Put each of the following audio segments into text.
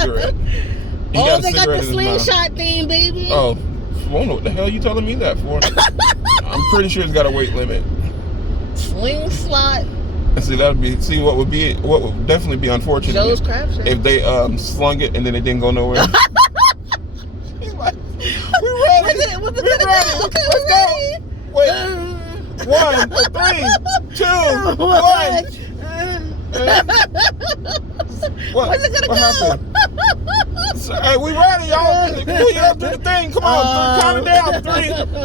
cigarette. Oh, they got the slingshot thing, baby. Oh, I don't know what the hell you telling me that for. I'm pretty sure it's got a weight limit. Slingshot. See, what would definitely be unfortunate. Those crabs. If they slung it and then it didn't go nowhere. He's like, we ready. What's it gonna do? Okay, let's go. Wait. 1, 3, 2, 1. Where's it gonna go? Happened? Hey, we ready, y'all. We have to do the thing. Come on, count it down.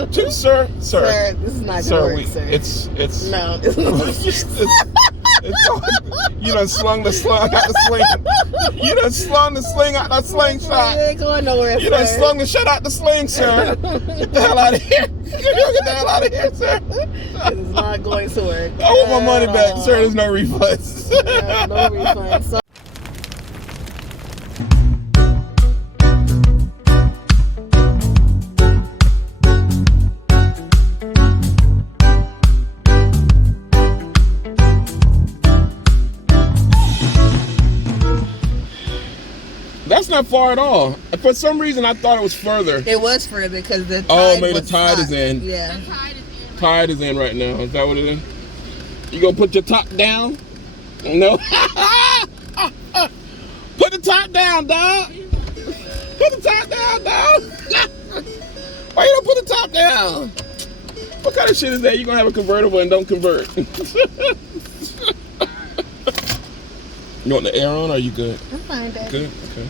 3, 2, sir. Sir, this is not gonna work, sir. It's no. You done slung the sling out the sling. You done slung the sling out the slingshot. You ain't going nowhere, You done slung the shit out the sling, sir. Get the hell out of here. Get the hell out of here, sir. It is not going to work. I want my money back, sir. There's no refunds. No refunds. So that's not far at all. For some reason, I thought it was further. it was further because the tide maybe the was tide is stopped. in. Yeah. Tide is in right now. Is that what it is? You gonna put your top down? No. Put the top down, dog. Put the top down, dog. Why you don't put the top down? What kind of shit is that? You gonna have a convertible and don't convert? You want the air on or are you good? I'm fine, Dad. Good? Okay.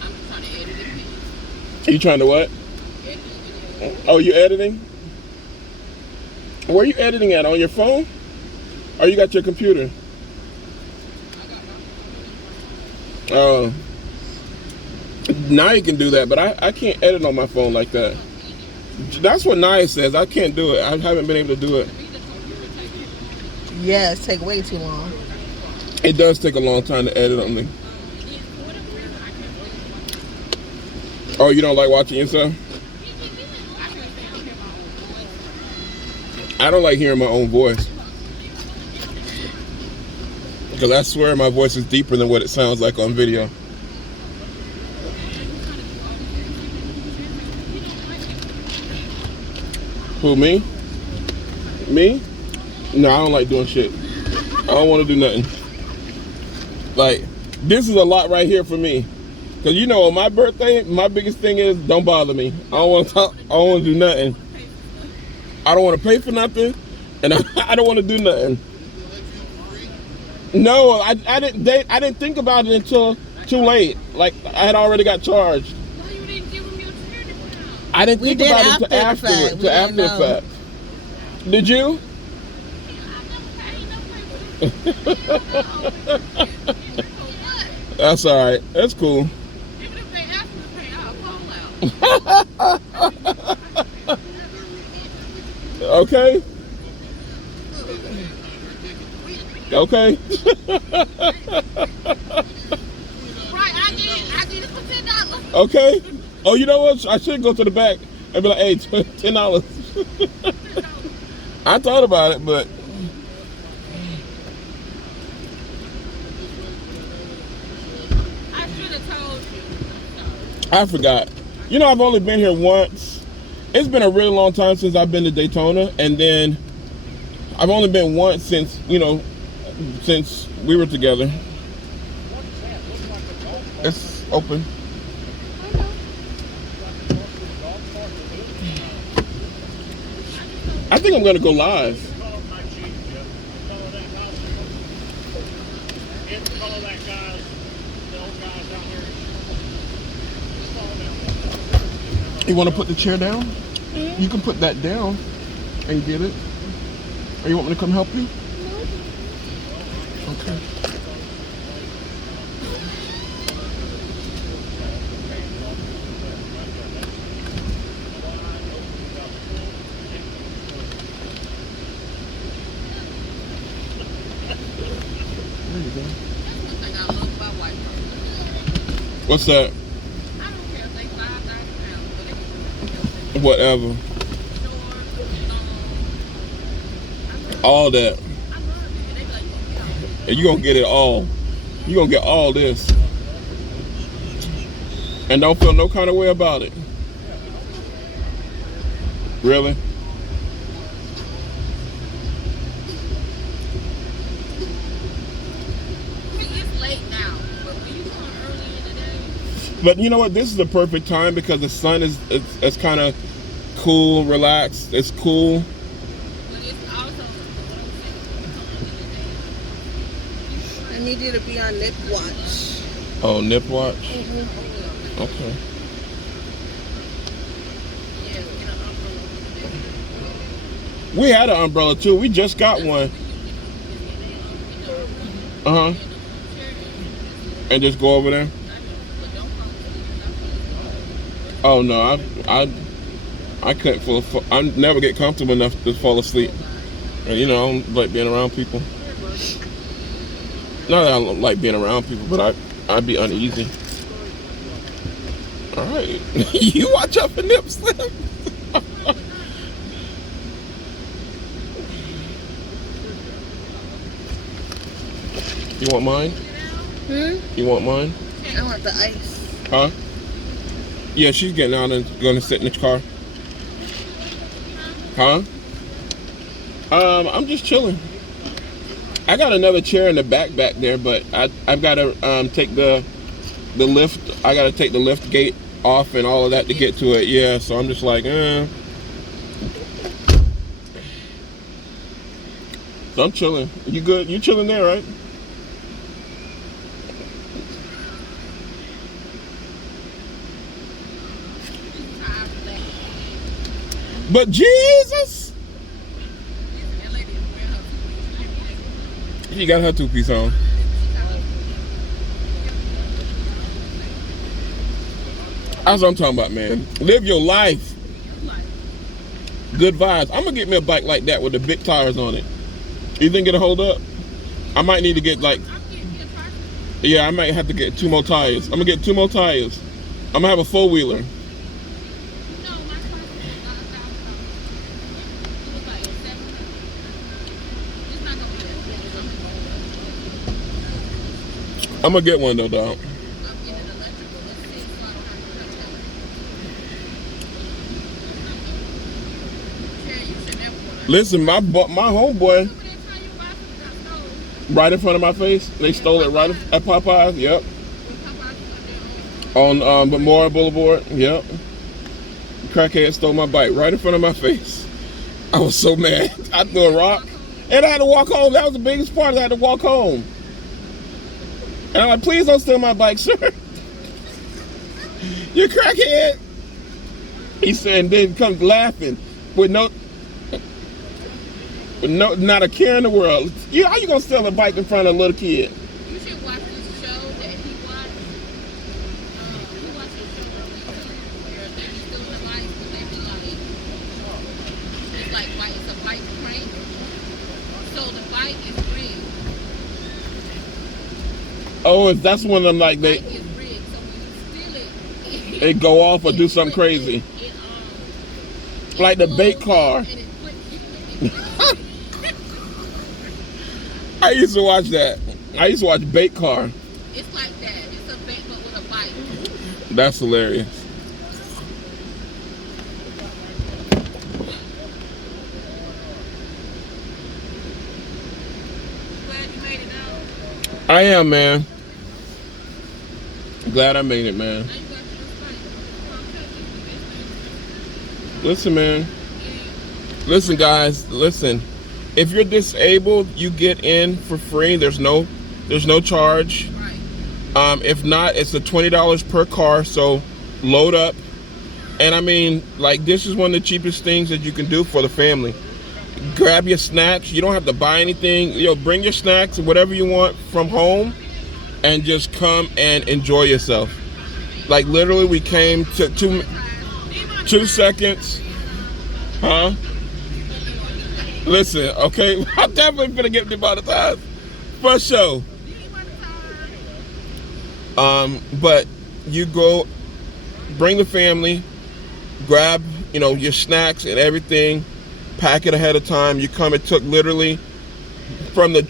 I'm trying to edit it. You trying to what? Oh, you editing? Where are you editing at? On your phone? Or you got your computer? Oh. Now you can do that, but I can't edit on my phone like that. That's what Nia says. I can't do it. I haven't been able to do it. Yes, take way too long. It does take a long time to edit on me. Oh, you don't like watching yourself? I don't like hearing my own voice. Because I swear my voice is deeper than what it sounds like on video. Who, me? Me? No, I don't like doing shit. I don't want to do nothing. Like, this is a lot right here for me. Because you know, on my birthday, my biggest thing is don't bother me. I don't want to talk. I don't want to do nothing. I don't want to pay for nothing. And I don't want to do nothing. No, I didn't think about it until too late. Like, I had already got charged. Why you didn't give him your charity account? I didn't think about it till after the fact. Did you? That's all right. That's cool. Even if they ask me to pay, I'll fall out. Okay. Okay. Right, I did it for $10. Okay. Oh, you know what? I should go to the back and be like, hey, $10. I thought about it, but I should have told you. I forgot. You know, I've only been here once. It's been a really long time since I've been to Daytona, and then I've only been once since, you know, since we were together. It's open. I think I'm gonna go live. You want to put the chair down? You can put that down and get it. Or you want me to come help you? Okay. There you go. What's that? I don't care if they £5,000, Whatever. All that. I love it. And they be like, And you're gonna get it all. You're gonna get all this. And don't feel no kind of way about it. Really? It's late now, but when you come early in the day. But you know what? This is the perfect time because the sun is it's kind of cool, relaxed. It's cool. But it's also I need you to be on lip watch. Oh, nip watch. Okay. yeah, get an umbrella. We had an umbrella too. We just got one. Uh huh. And just go over there. Oh no, I couldn't fall. I never get comfortable enough to fall asleep. And you know, I don't like being around people. Not that I don't like being around people, but I'd be uneasy. All right, you watch out for nip slip. You want mine? You want mine? I want the ice. Huh? Yeah, she's getting out and gonna sit in the car. Huh? I'm just chilling. I got another chair in the back there, but I've got to take the lift. I got to take the lift gate off and all of that to get to it. Yeah, so I'm just like, So I'm chilling. You good? You chilling there, right? But Jesus! She got her two-piece on. That's what I'm talking about, man. Live your life. Good vibes. I'm gonna get me a bike like that with the big tires on it. You think it'll hold up? I might need to get like, yeah, I might have to get 2 more tires. I'm gonna get 2 more tires. I'm gonna have a 4-wheeler. I'm gonna get one though, dog. Listen, my homeboy, right in front of my face. They stole it right at Popeyes. Yep. On Memorial Boulevard. Yep. Crackhead stole my bike right in front of my face. I was so mad. I threw a rock, and I had to walk home. That was the biggest part. I had to walk home. And I'm like, please don't steal my bike, sir. You crackhead. He said, and then comes laughing with not a care in the world. How you gonna steal a bike in front of a little kid? You should watch this show that he watched. He watched a show where they be stealing the bikes, but they be like, it's like it's a bike prank. So the bike is rigged. Oh, if that's one of them like they. Bike is rigged, so when you steal it, It go off or do something crazy. Like the bait car. And it puts I used to watch that. I used to watch Bait Car. It's like that. It's a bait but with a bike. That's hilarious. Glad you made it out. I am, man. Glad I made it, man. Now you got your spike. Listen, man. Listen, guys. Listen. If you're disabled, you get in for free. There's no charge. Right. If not, it's a $20 per car. So load up. And I mean, like, this is one of the cheapest things that you can do for the family. Grab your snacks. You don't have to buy anything. Bring your snacks, whatever you want from home, and just come and enjoy yourself. Like, literally, we came to 2 seconds. Huh? Listen, okay, I'm definitely gonna get demonetized for sure. But you go, bring the family, grab, your snacks and everything, pack it ahead of time. You come. It took literally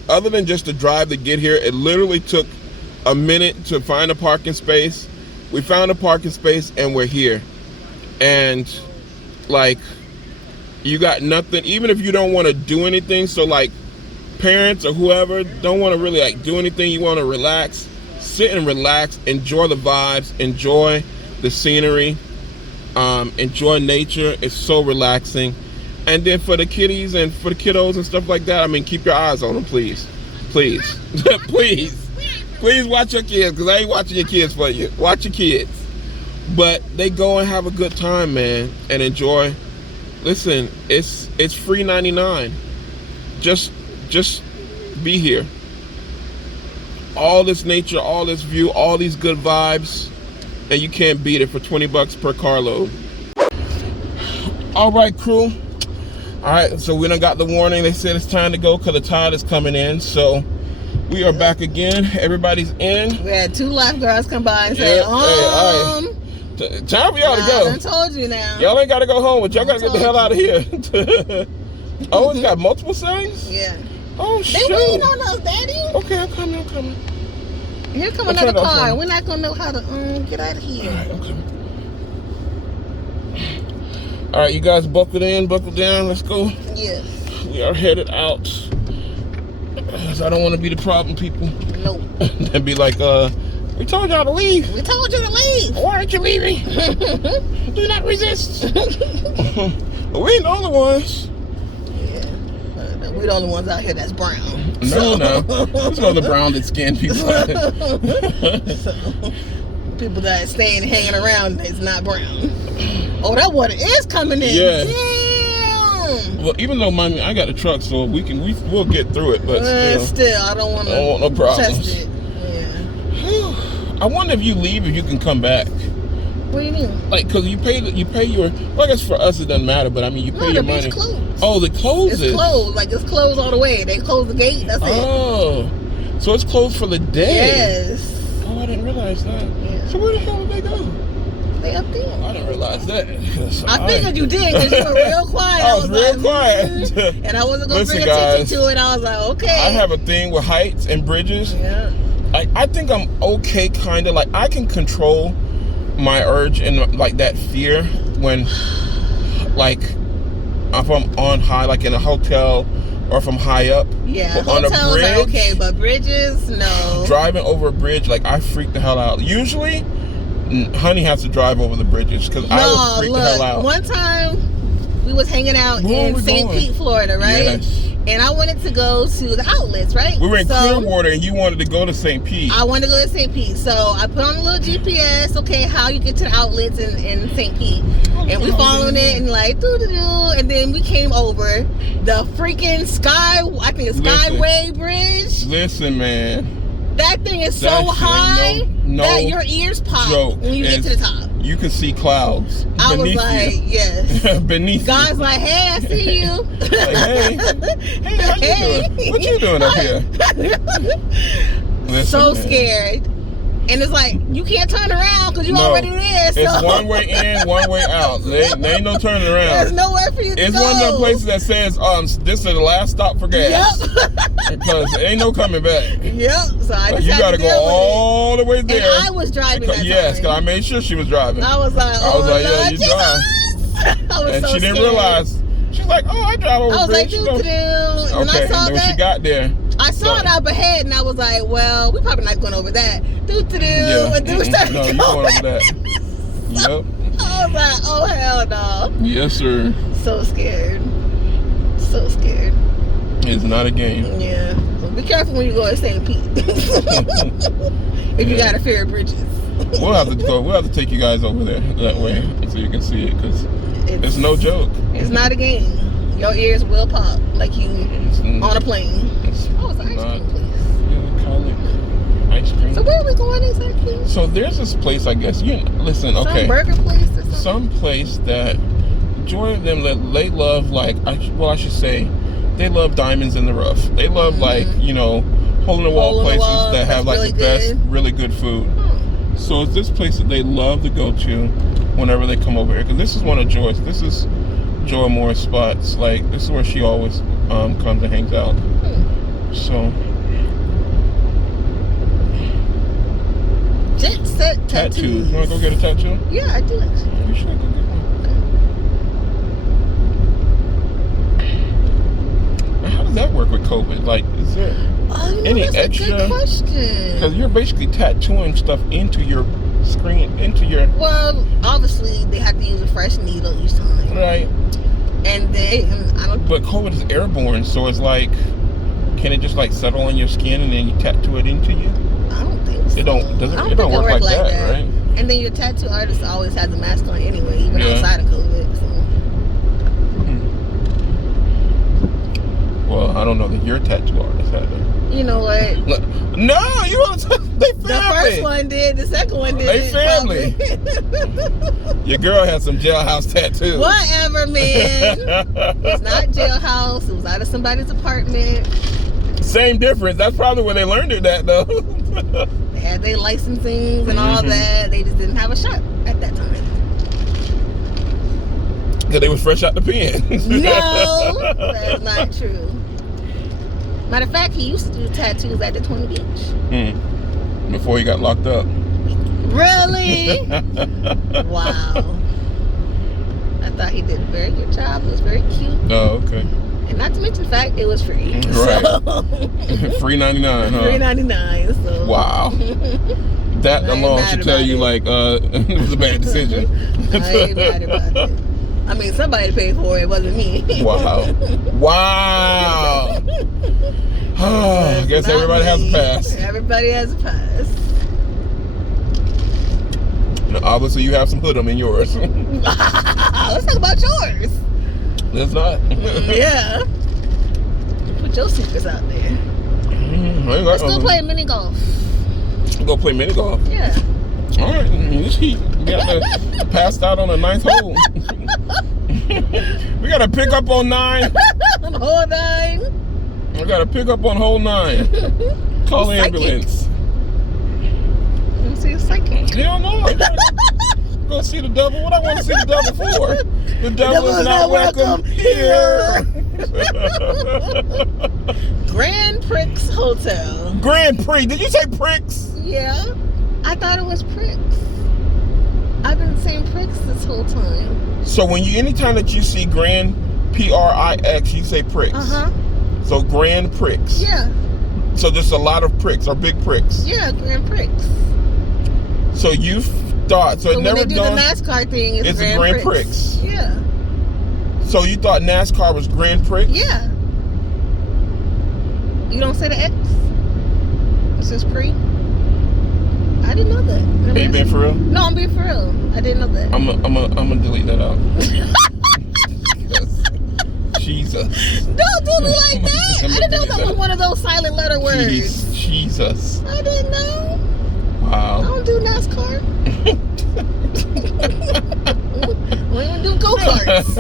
other than just the drive to get here, it literally took a minute to find a parking space. We found a parking space and we're here. And like, you got nothing, even if you don't want to do anything. So like, parents or whoever don't want to really like do anything, you want to relax, sit and relax, enjoy the vibes, enjoy the scenery, enjoy nature. It's so relaxing. And then for the kiddies and for the kiddos and stuff like that, I mean, keep your eyes on them, please. Please. Please watch your kids, because I ain't watching your kids for you. Watch your kids. But they go and have a good time, man, and enjoy. Listen, it's free 99. Just be here. All this nature, all this view, all these good vibes, and you can't beat it for $20 per carload. All right, crew. All right, so we done got the warning. They said it's time to go because the tide is coming in. So we are back again. Everybody's in. We had 2 lifeguards come by and say, time for y'all to go. I told you now. Y'all ain't got to go home, but y'all got to get the hell out of here. Oh, it's got multiple signs? Yeah. Oh, shit. They waiting on us, Daddy. Okay, I'm coming. Here come another car. We're not going to know how to get out of here. All right, okay. All right, you guys buckled in, buckled down. Let's go. Yes. We are headed out. I don't want to be the problem, people. Nope. And be like, we told y'all to leave. We told you to leave. Why aren't you leaving? Do not resist. We ain't the only ones. Yeah. We're the only ones out here that's brown. No. There's other brown that skinned people. So, people that staying hanging around is not brown. Oh, that water is coming in. Yeah. Damn. Well, even though I got a truck, so we'll get through it. But still, I don't want no problems. test it. Yeah. I wonder if you leave, if you can come back. What do you mean? Like, cause you pay your. Well, I guess for us it doesn't matter, but I mean you pay your money. Beach closed. Oh, it closes. It's closed. Like it's closed all the way. They close the gate. That's it. Oh, so it's closed for the day. Yes. Oh, I didn't realize that. Yeah. So where the hell did they go? They up there. I didn't realize that. I figured you did because you were real quiet. I was real quiet. And I wasn't going to bring Listen, attention to it. I was like, okay. I have a thing with heights and bridges. Yeah. I think I'm okay, kind of. Like, I can control my urge and, like, that fear when, like, if I'm on high, like in a hotel, or if I'm high up. Yeah, on hotels a bridge, are okay, but bridges, no. Driving over a bridge, like, I freak the hell out. Usually, Honey has to drive over the bridges because I would freak the hell out. One time we was hanging out in St. Pete, Florida, right? Yes. And I wanted to go to the outlets, right? We were in Clearwater and you wanted to go to St. Pete. I wanted to go to St. Pete. So I put on a little GPS, okay, how you get to the outlets in St. Pete. And we following it and like, doo-doo-doo. And then we came over the freaking Skyway Bridge. Listen, man. That thing is so high that your ears pop when you get to the top. You can see clouds. I was like, yes. Beneath God's like, hey, I see you. Like, hey, how you doing? What you doing up here? Listen, so scared. And it's like, you can't turn around because you already there. So. It's one way in, one way out. There ain't no turning around. There's nowhere for you to go. It's one of the places that says, this is the last stop for gas. Yep. Because there ain't no coming back. Yep. So I just you got to go all the way there. And I was driving that Yes, because I made sure she was driving. I was like, oh, Lord, yeah, you drive. I was and so she didn't scared. realize. She's like, oh, I drive over the bridge. I was like, doo-doo-doo. And I saw and when that. she got there. I saw it up ahead, and I was like, well, we're probably not going over that. Doo-doo-doo. Yeah. And then we started going over that. Yep. I was like, oh, hell no. Yes, sir. So scared. So scared. It's not a game. Yeah. So be careful when you go to St. Pete. If you got a fear of bridges. We'll have to go. We'll have to take you guys over there that way so you can see it, because it's no joke. It's not a game. Your ears will pop like you on a plane. It's oh, it's an ice cream place. Yeah, call it ice cream. So where are we going exactly? So there's this place, I guess. Listen, okay. Some burger place or something? Some place that majority of them, they love, like, I should say, they love diamonds in the rough. They love, like, hole-in-the-wall places that have, like, the best, really good food. So it's this place that they love to go to whenever they come over here. Because this is one of Joy's. This is Joy Moore's spots. Like, this is where she always comes and hangs out. So Jet set tattoos. You wanna go get a tattoo? Yeah, I do actually. You should go get one. How does that work with COVID? Like, is there any that's extra? a good question. Because you're basically tattooing stuff into your screen, into your. Well, obviously they have to use a fresh needle each time. Right. And I don't. But COVID is airborne, so it's like, can it just like settle on your skin and then you tattoo it into you? I don't think so. It don't work like that, right? And then your tattoo artist always has a mask on anyway, even Yeah. outside of COVID. So. Well, I don't know that your tattoo artist had it. You know what? No, you don't. They family. The first one did. The second one did. They family. Your girl had some jailhouse tattoos. Whatever, man. It's not jailhouse. It was out of somebody's apartment. Same difference. That's probably where they learned it at, though. They had their licensings and all that. They just didn't have a shop at that time. Because they was fresh out the pen. No, that's not true. Matter of fact, he used to do tattoos at Daytona Beach. Before he got locked up. Really? Wow. I thought he did a very good job. It was very cute. Oh, okay. And not to mention the fact it was free. Right. So. Free $99, huh? $3.99. So. Wow. That I ain't alone mad should tell about you, it. like, it was a bad decision. I ain't mad about it. I mean, somebody paid for it. It wasn't me. Wow. Wow. I guess Not everybody has a me. pass. Everybody has a pass. Now, obviously, you have some hood'em in yours. Let's talk about yours. Let's not. Yeah. Put your secrets out there. Let's go play mini golf. Go play mini golf. Yeah. All right. You got passed out on the 9th hole. We got to pick up on 9. On hole 9. We got to pick up on hole 9. Call the ambulance. You want to see a psychic? Hell no. Go see the devil. What I want to see the devil for? The devil is not welcome here. Grand Prix Hotel. Grand Prix. Did you say Prix? Yeah. I thought it was Prix. I've been saying Prix this whole time. So anytime that you see Grand Prix, you say Prix. So Grand Prix. Yeah. So there's a lot of Prix or big Prix. Yeah, Grand Prix. So you thought So it when never they do dawned. the NASCAR thing, it's a Grand Prix. Yeah. So you thought NASCAR was Grand Prix? Yeah. You don't say the X? It's just pre? I didn't know that. Are you being for real? No, I'm being for real. I didn't know that. I'm gonna delete that out. Jesus. Don't do me like that. I didn't know that was one of those silent letter words. Jesus. I didn't know. I Wow. don't do NASCAR. We don't do go-karts.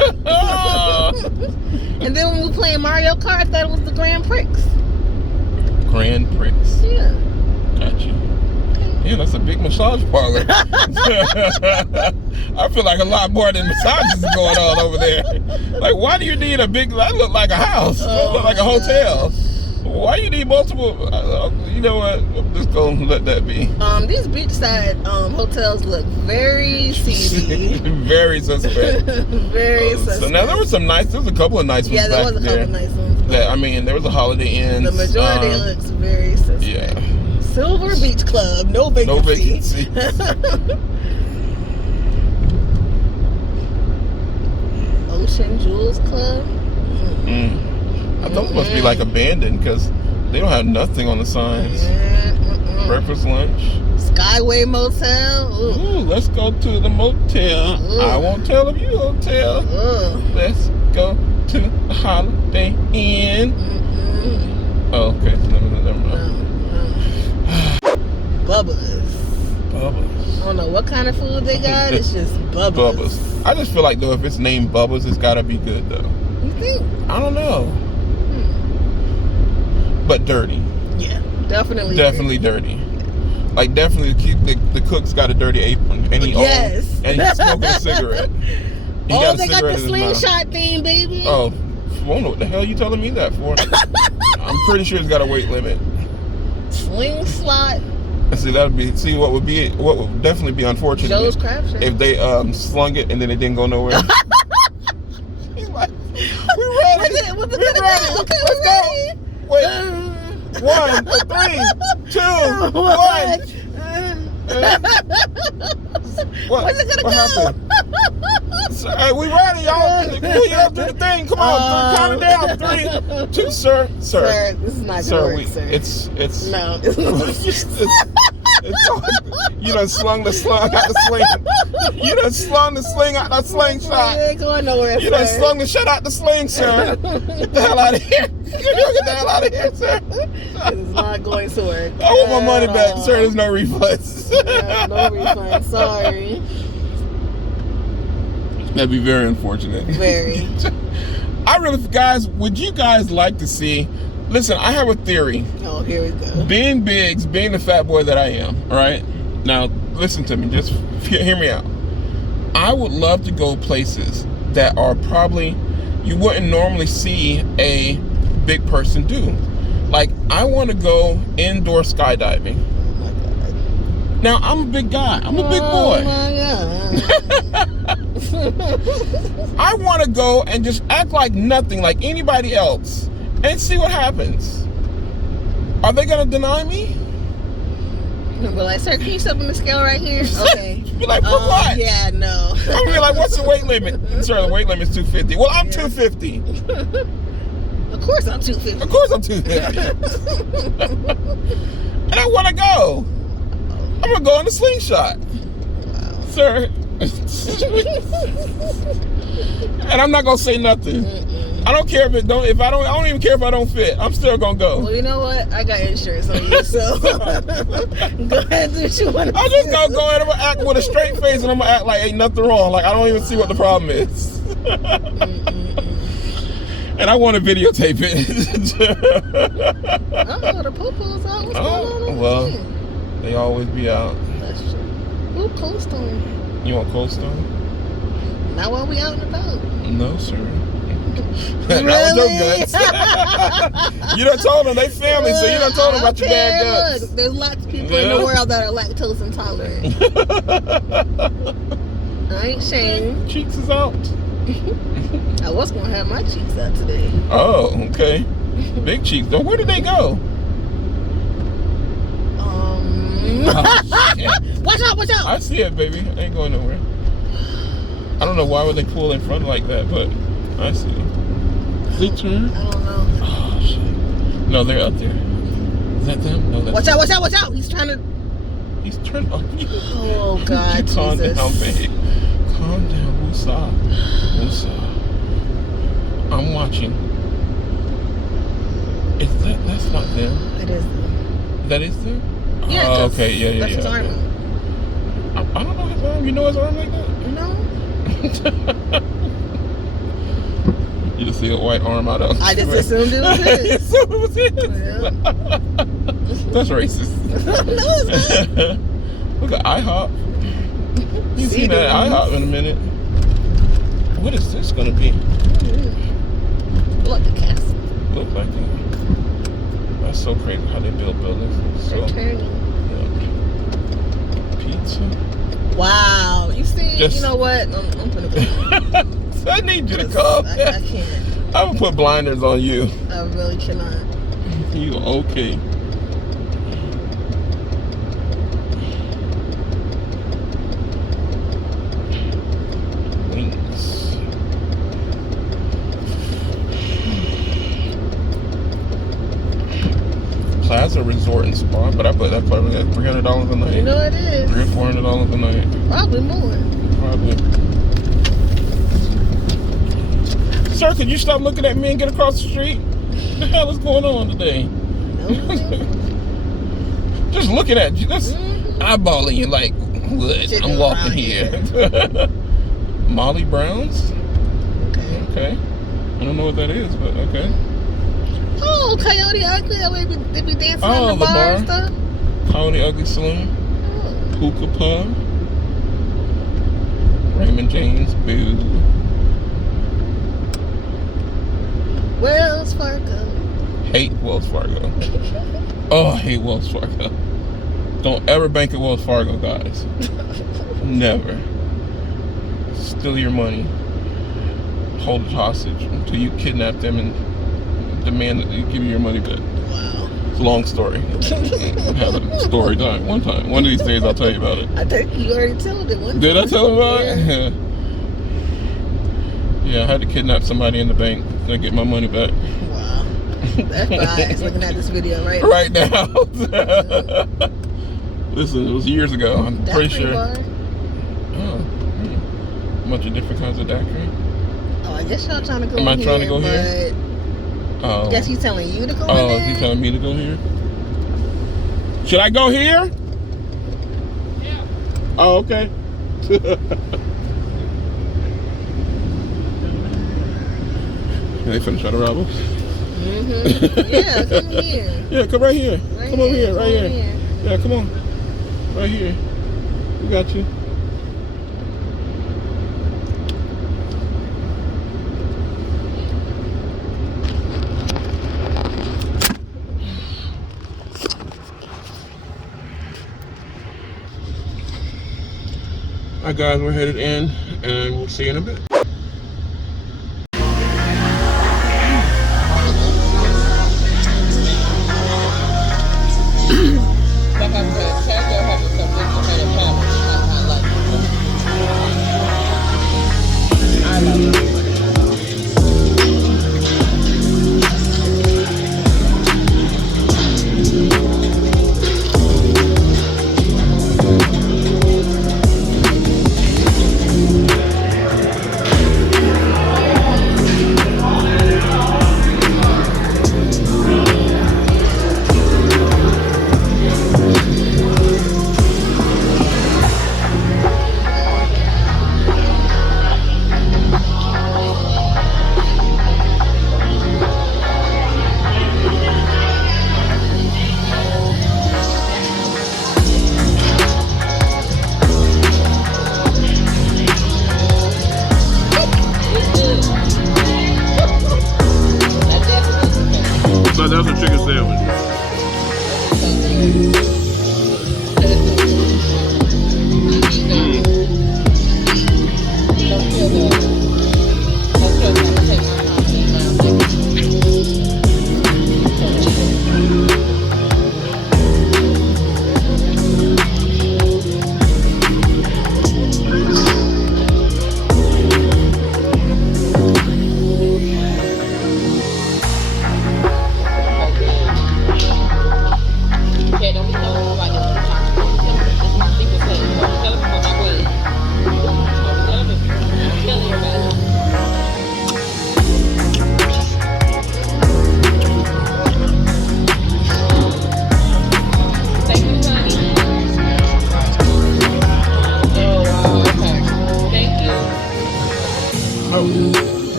And then when we were playing Mario Kart, I thought it was the Grand Prix. Grand Prix. Yeah. Gotcha. Yeah, that's a big massage parlor. I feel like a lot more than massages is going on over there. Like, why do you need a big? That look like a house. That look like a hotel. Why you need multiple? You know what? I'm just gonna let that be. These beachside hotels look very seedy. Very suspect. Very suspect. So now there was a couple of nice ones. Yeah, there back was a couple there. of nice ones. There was a Holiday Inn. The majority looks very suspect. Yeah. Silver Beach Club, no vacancy. No vacancy. Ocean Jewels Club. I thought it must be like abandoned because they don't have nothing on the signs. Breakfast, lunch. Skyway Motel. Ooh, let's go to the motel. I won't tell if you hotel. Let's go to the Holiday Inn. Oh, okay. Never mind. Bubba's. I don't know what kind of food they got. It's just Bubba's. I just feel like though if it's named Bubba's, it's gotta be good though. You think? I don't know. But dirty. Yeah, definitely. Definitely dirty. Like definitely the cook's got a dirty apron and he's smoking a cigarette. They got the Slingshot thing, baby. Oh, won't know what the hell you telling me that for. I'm pretty sure it's got a weight limit. Slingshot. See, what would definitely be unfortunate. Joe's Crab Shack. If they slung it and then it didn't go nowhere. He's like, we're ready. What's it We're gonna ready. do? Okay, Let's we're go. ready. Wait. 1, 3, 2, 1. Where's it gonna go? Happened? So, hey, we ready, y'all. We up to the thing. Come on, count it down. 3, 2, sir. Sir, this is not gonna work, sir. It's no. It's you done slung the sling out the sling. You done slung the sling out the slingshot. You ain't going nowhere, You done slung the shit out the sling, sir. Get the hell out of here. Get the hell out of here, sir. It's not going to work. I want my money back, sir. There's no refunds. No refund. Sorry. That'd be very unfortunate. Very. Guys, would you guys like to see? Listen, I have a theory. Oh, here we go. Being Biggs, being the fat boy that I am, all right? Now, listen to me. Just hear me out. I would love to go places that are probably you wouldn't normally see a big person do. Like, I want to go indoor skydiving. Oh my God. Now, I'm a big guy. I'm a big boy. Oh my God. I want to go and just act like nothing, like anybody else, and see what happens. Are they going to deny me? But like, sir, can you step on the scale right here? Okay. Be like, for what? Yeah, no. I'm be like, what's the weight limit? Sir, the weight limit is 250. Well, I'm 250. Of course I'm 250. Of course I'm 250. And I want to go. I'm going to go in the slingshot. Wow. Sir. And I'm not going to say nothing. I don't care if I don't even care if I don't fit. I'm still gonna go. Well, you know what? I got insurance on you, so go ahead and do what you want to do. I'm just gonna go in and act with a straight face, and I'm gonna act like ain't nothing wrong. Like I don't even see what the problem is. And I want to videotape it. Oh, the poo-poo's out. What's going on over well, here? they always be out. That's true. Ooh, Cold Stone. You want Cold Stone? Not while we out and about. No, sir. Really? Not with your guts. You done told them they family, so you done told them about your bad guts. Look, there's lots of people in the world that are lactose intolerant. I ain't ashamed. Cheeks is out. I was gonna have my cheeks out today. Oh, okay. Big cheeks. Though, where did they go? Oh, shit. Watch out! Watch out! I see it, baby. I ain't going nowhere. I don't know why would they pull in front like that, but I see them. They turn? I don't know. Oh, shit. No, they're up there. Is that them? No, that's Watch out! Watch out! Watch out! He's trying to. He's turned on you. Oh God, Calm Jesus! down, babe. Calm down, Woosah. Woosah. I'm watching. That's not them. It is. That is them? Yeah. Oh, okay. Yeah. That's his arm. Okay. I don't know his arm. You know his arm like that? No. You just see a white arm out of. I just assumed it was his. Assumed it was his. Yeah. That's racist. No, it's not. Look at IHOP. You seen that at IHOP in a minute. What is this gonna be? Look, the castle. Look like it. That's so crazy how they build buildings. So, Turning. yeah. Pizza. Wow. You see? You know what? I'm gonna go. I need you to come. I can't. I'm gonna put blinders on you. I really cannot. You okay? Wings. Plaza Resort and Spa, but I put that probably at $300 a night. You know it is. $300 or $400 a night. Probably more. Probably. Sir, could you stop looking at me and get across the street? What the hell is going on today? No. Just looking at you, just eyeballing you like, what? Chicken I'm walking around here. Molly Brown's? Okay. Okay. I don't know what that is, but okay. Oh, Coyote Ugly. That way they be dancing Oh, in the bar and stuff. Coyote Ugly Saloon. Oh. Hookah Pub. Raymond James Boo. Wells Fargo. Hate Wells Fargo. Oh, I hate Wells Fargo. Don't ever bank at Wells Fargo, guys. Never. Steal your money. Hold it hostage until you kidnap them and demand that they give you your money back. Wow. It's a long story. I had a story time one time. One of these days I'll tell you about it. I think you already told it one time. Did I tell him about it? Yeah, I had to kidnap somebody in the bank to get my money back. Wow. That's why I looking at this video right now. Listen, it was years ago. I'm That's pretty sure. Bar. Oh, a bunch of different kinds of daiquiri. Oh, I guess y'all trying to go Am I here, trying to go here? I guess he's telling you to go Oh, in there? he's telling me to go here? Should I go here? Yeah. Oh, okay. They finna try to rob us? Mm-hmm. Yeah, come here. Yeah, come right here. Right Come over here, right come here. Yeah, come on. Right here. We got you. Alright guys, we're headed in and we'll see you in a bit. Like I said, Cargill has a sophisticated palate. I like it. I love it. So that's a chicken sandwich.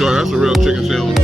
That's a real chicken sandwich.